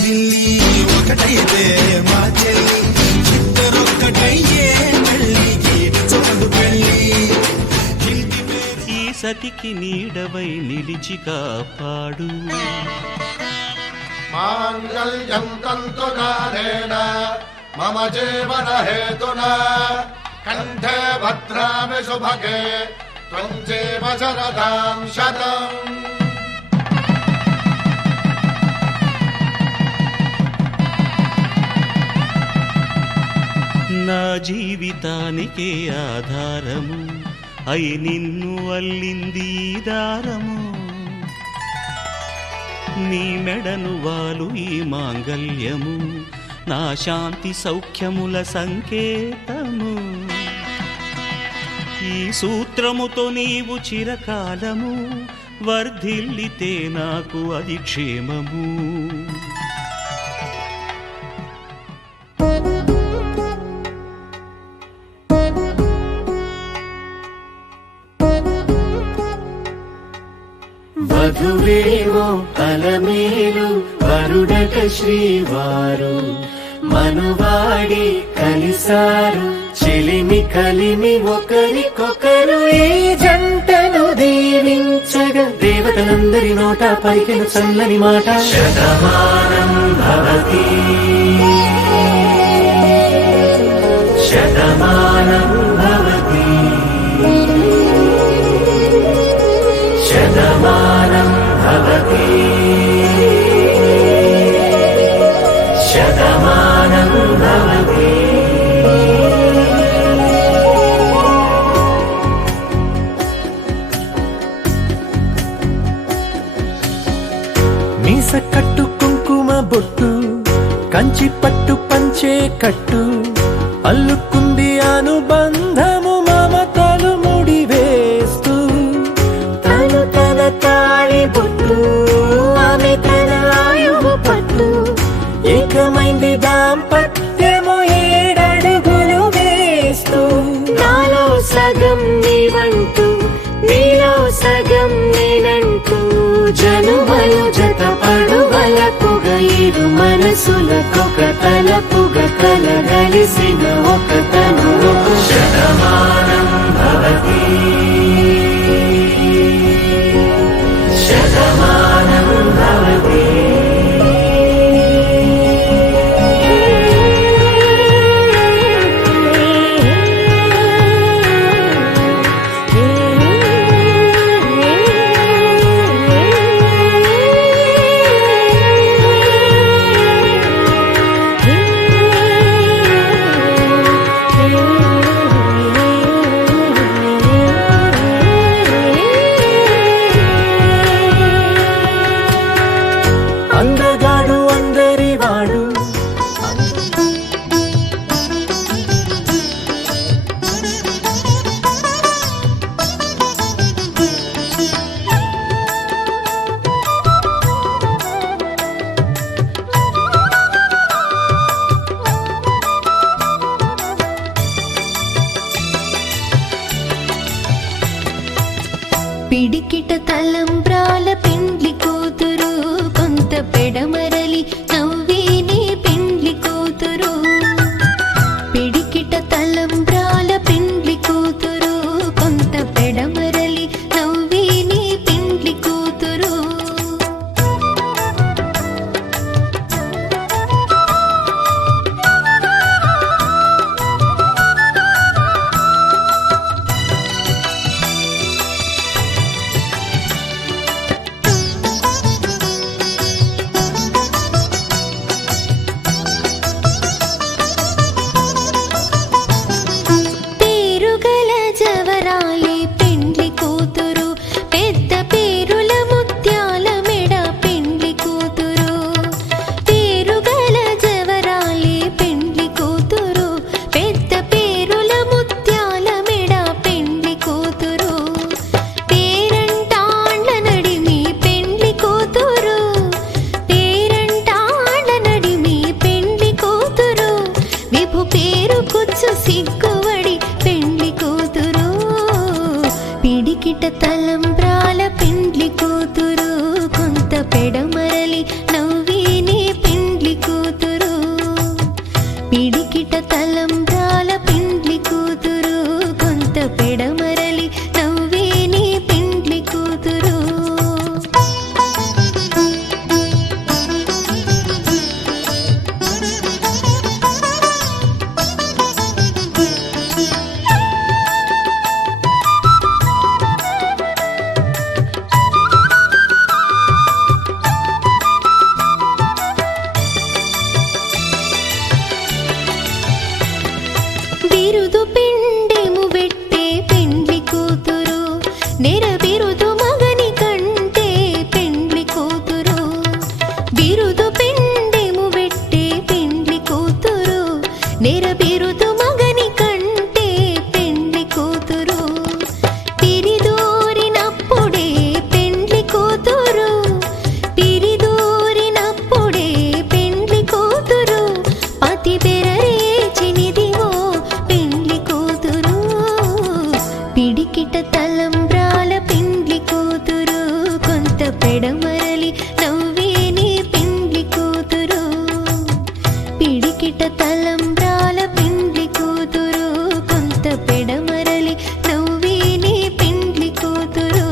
పిల్లి ఒకటైతే మా చెల్లి ఇద్దరొక్కటయ్యే పెళ్ళికి చూడు పెళ్ళి ఈ సతికి నీడవై నిలిచి కాపాడు మాంగళ్యం తంతునానేన మమ జీవన హేతునా కంఠే భద్రామి శుభగే త్వం జీవ శరదాం శతం. నా జీవితానికే ఆధారము అయి నిన్ను అల్లింది దారము నీ మెడను వాలు ఈ మాంగళ్యము నా శాంతి సౌఖ్యముల సంకేతము ఈ సూత్రముతో నీవు చిరకాలము వర్ధిల్లితే నాకు అది క్షేమము. వధువేమో అలమేలు వరుడట శ్రీవారు మనువాడి కలిసారు చెలిమి కలిమి ఒకరికొకరు ఈ జంటను దీవించగా దేవతలందరి నోట పలికిన చల్లని మాట శతమానం భవతి శతమానం భవతి శతమానం భవతి శతమానం భవతి. మీస కట్టు కుంకుమ బొట్టు కంచి పట్టు పంచే కట్టు అల్లుకుంది అనుబంధము మమతలు ముడివేస్తూ తను తన తాళి బొట్టు ఆమె తన ఆయువు పట్టు ఏకమైంది దాంపత్యము 7 అడుగులు వేస్తూ నాలో సగం నీవంటూ నీలో సగం నేనంటూ జనుమలు జత పడువలపుగ ఇరు మనసులకొక తలపుగ కలగలిసిన ఒక తను శతమానం భవతి శతమానం భవతి. అందగాడు అందరి వాడు పిడికిట తలంబ్రాల పెండ్లి కూతురు కొంత పెడమరలి నవ్విని పెండ్లి కూతురు పిడికిట తలంబ్రాల పెండ్లి కూతురు కొంత పెడమరలి నవ్విని పెండ్లి కూతురు పిడికిట తలంబ్రాల పెండ్లి కూతురు కొంత పెడమరలి నవ్విని పిడికిట తలంబ్రాల పెండ్లి కూతురు కొంత పెడమరలి నవ్వే నీ పెండ్లి కూతురు పిడికిట తలంబ్రాల పెండ్లి కూతురు కొంత పెడమరలి నవ్వే నీ పెండ్లి కూతురు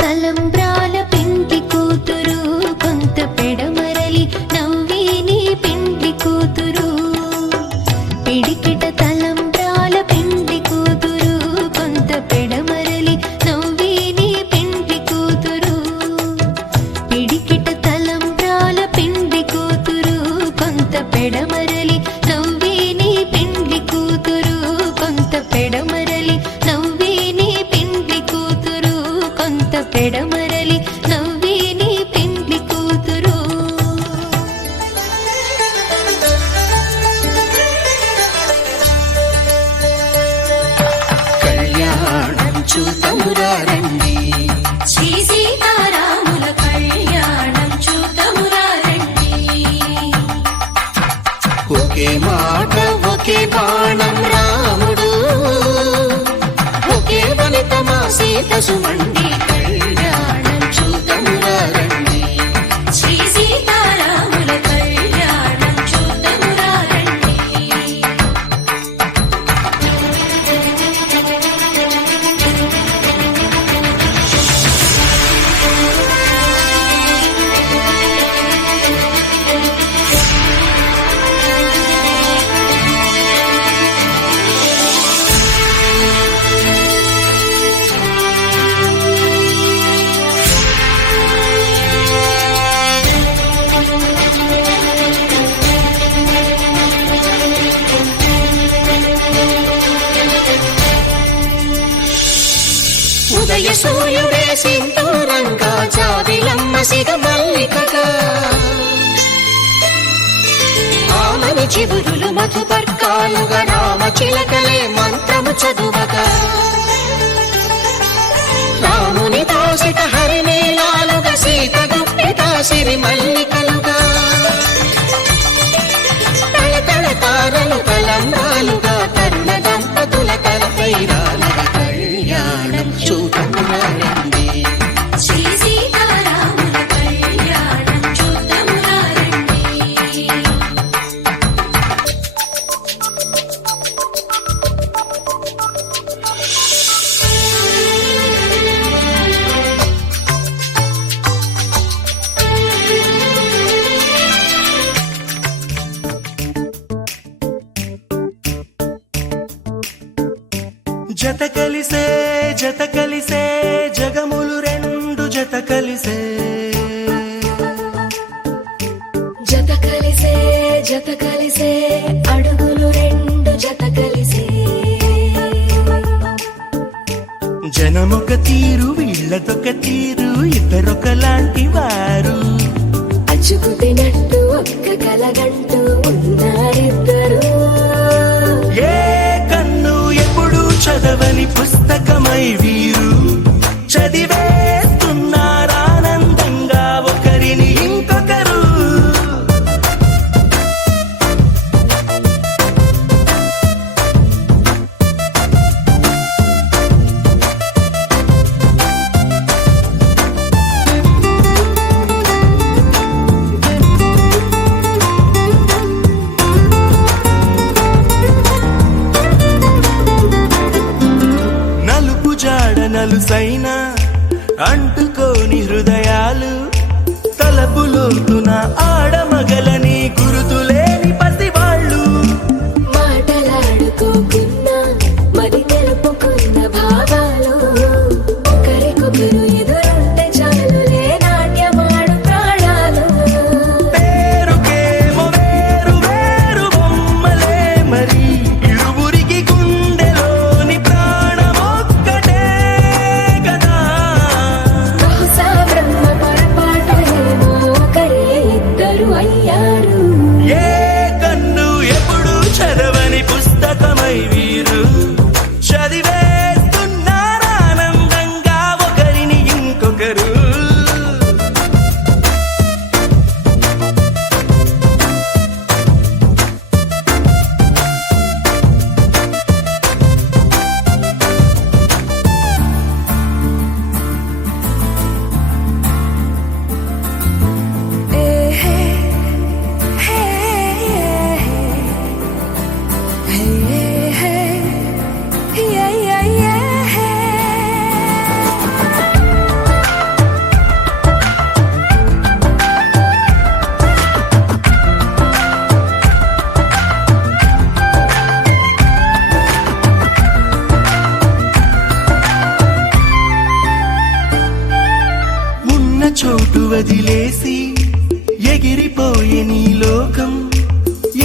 తలంబ్రాల పెండ్లి కూతురు కొంత పెడమరలి నవ్వే నీ పెండ్లి కూతురు పిడికిట తలంబ్రాల పెండ్లి కూతురు కొంత పెడమరలి నవ్వే నీ పెండ్లి కూతురు పిడికిట తలంబ్రాల పెండ్లి కూతురు కొంత పెడమరలి నవ్వే నీ పెండ్లి కూతురు కొంత పెడమరలి నవ్వే నీ పెండ్లి కూతురు కొంత పెడమరలి నవ్వే నీ పెండ్లి కూతురు కళ్యాణం చూతమురా రండి శ్రీ సీతారాముల కళ్యాణం చూతమురా రండి ఒకే మాట ఒకే బాణం రాముడు ఒకే వనిత మా సీత సుమండి కళ్యాణం చూతమురా రండి శ్రీ సీతారాముల కళ్యాణం చూతమురా రండి ఉదయ సూర్యుడే సింధూరంగా జాబిలమ్మ సిగ మల్లికగా ఆమని చివురులు మధుపర్కాలుగా రామ చిలకలే మంత్రము చదువగా రాముని దోసిట హరినీలాలుగా సీత గుప్పిట సిరి మల్లికలుగా తళతళ తారలు తలంబ్రాలుగా తరుణ దంపతుల తలపై రాలగా కళ్యాణం చూతమురా రండి శ్రీ సీతారాముల కళ్యాణం చూతమురా రండి జత కలిసే జగములు రెండు జత కలిసే జత కలిసే అడుగులు రెండు జత కలిసే జనమొక తీరు వీళ్ళదొక తీరు ఇద్దరొకలాంటి వారు అచ్చుకు తినట్టు ఒక్క కలగంటూ ఉన్నారిద్దరు ఏ కన్ను ఎప్పుడు చదవని పుస్తకమై వీరు చదివేస్తున్నారానందంగా ఒకరిని ఇంకొకరు నలుసైన అంటు అంటుకోని హృదయాలు తలపులోతున ఆడమగలని గురుతులేని పసివాళ్ళు మాటలాడుకోకున్నా మరి తెలుపుకున్న భావాలు ఒకరికొకరు ఎదురుంటే చాలులే నాట్యమాడు ప్రాణాలు పేరుకేమో వేరు వేరు బొమ్మలే మరి ఇరువురికి గుండెలోని ప్రాణమొక్కటే కదా బహుశా బ్రహ్మ పొరపాటు ఏమో ఒకరే ఇద్దరు అయ్యారు ఏ కన్ను ఎప్పుడు చదవని పుస్తకమై వీరు చదివేస్తున్నారానందంగా ఒకరిని ఇంకొకరు ఉన్న చోటు వదిలేసి ఎగిరిపోయే నీ లోకం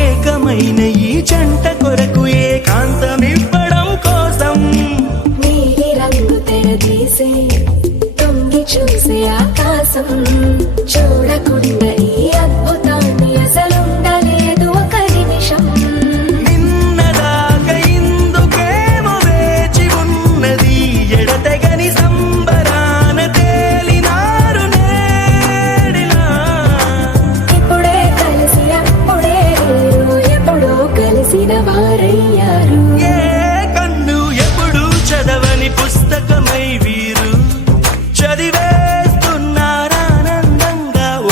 ఏకమైన ఈ జంట కొరకు ఏకాంతమివ్వడం కోసం నీలి రంగు తెరదీసే తొంగి చూసే ఆకాశం చూడకుండా ఈ అద్భుతాన్ని అసలుండలేదు ఒక నిమిషం నిన్నదాకా ఇందుకేమో వేచి ఉన్నది ఎడతెగని సంబరాన తేలినారు నేడిలా ఇప్పుడే కలిసి అప్పుడే లేరు ఎప్పుడో కలిసిన వారయ్యారు ఏ కన్ను ఎప్పుడు చదవని పుస్తకమై వీరు చదివేస్తున్నారానందంగా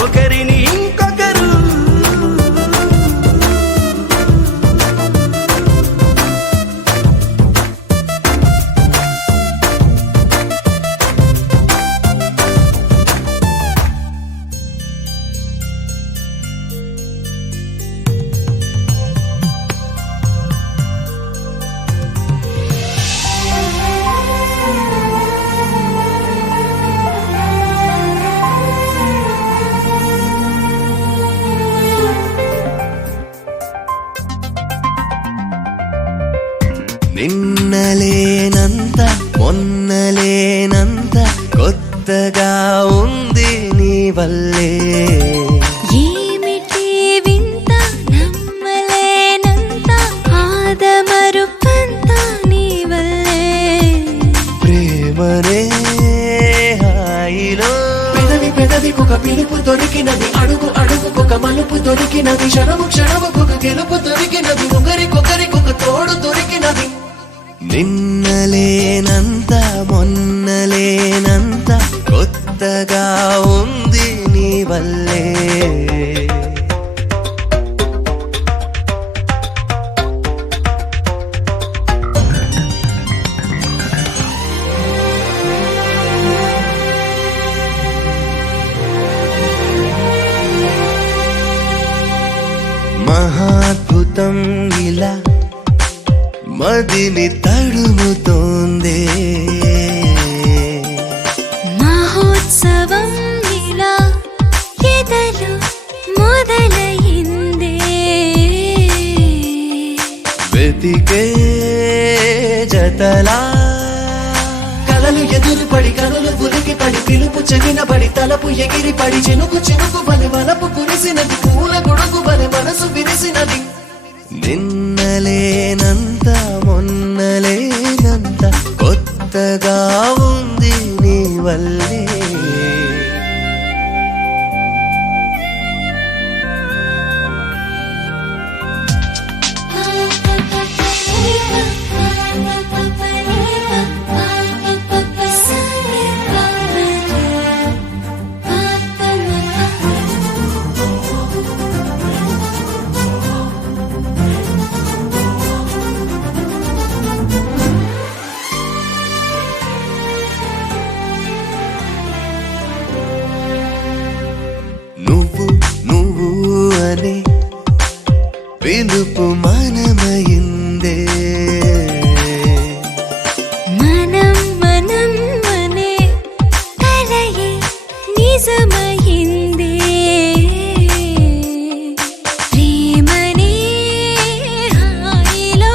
ఒకరిని ఇంకొకరు నిన్నలేనంత మొన్నలేనంత కొత్తగా ఉంది నీ వల్లే ఏమిటి వింత నమ్మలేనంత ఆదమరుపంత నీ వల్లే ప్రేమనే హాయిలో పెదవికొక పిలుపు దొరికినది అడుగు అడుగుకొక మలుపు దొరికినది క్షణము క్షణముకొక గెలుపు దొరికినది ఒకరికొకరికొక తోడు దొరికినది నిన్నలేనంత మొన్నలేనంత కొత్తగా ఉంది నీ వల్లే మహాద్భుతం ఇలా మదిని తడుముతోందే మహోత్సవం ఇలా ఎదలు మొదలైందే వెతికే జతలా కలలు ఎదురుపడి కనులు ఉలికి పడి పిలుపు చెవిన పడి తలపు ఎగిరి పడి చినుకు చినుకు బలి వలపు కురిసినది పూల గొడుగు బలి మనసు విరిసినది నిన్నలేనంత మొన్నలేనంత కొత్తగా ఉంది నీ వల్లే నిజమయిందే ప్రేమనే హాయిలో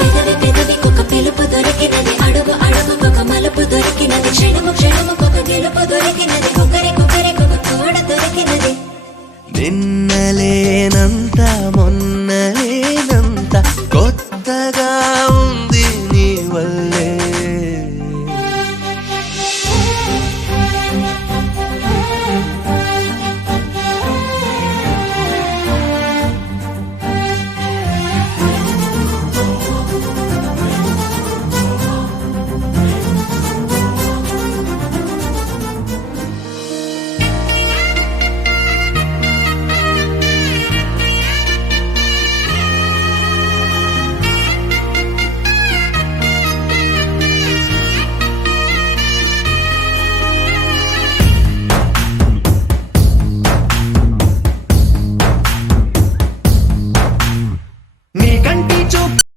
పెదవి పెదవికొక పిలుపు దొరికినది అడుగు అడుగుకొక మలుపు దొరికినది క్షణము క్షణముకొక గెలుపు దొరికినది ఒకరికొకరికొక తోడ దొరికినది నిన్న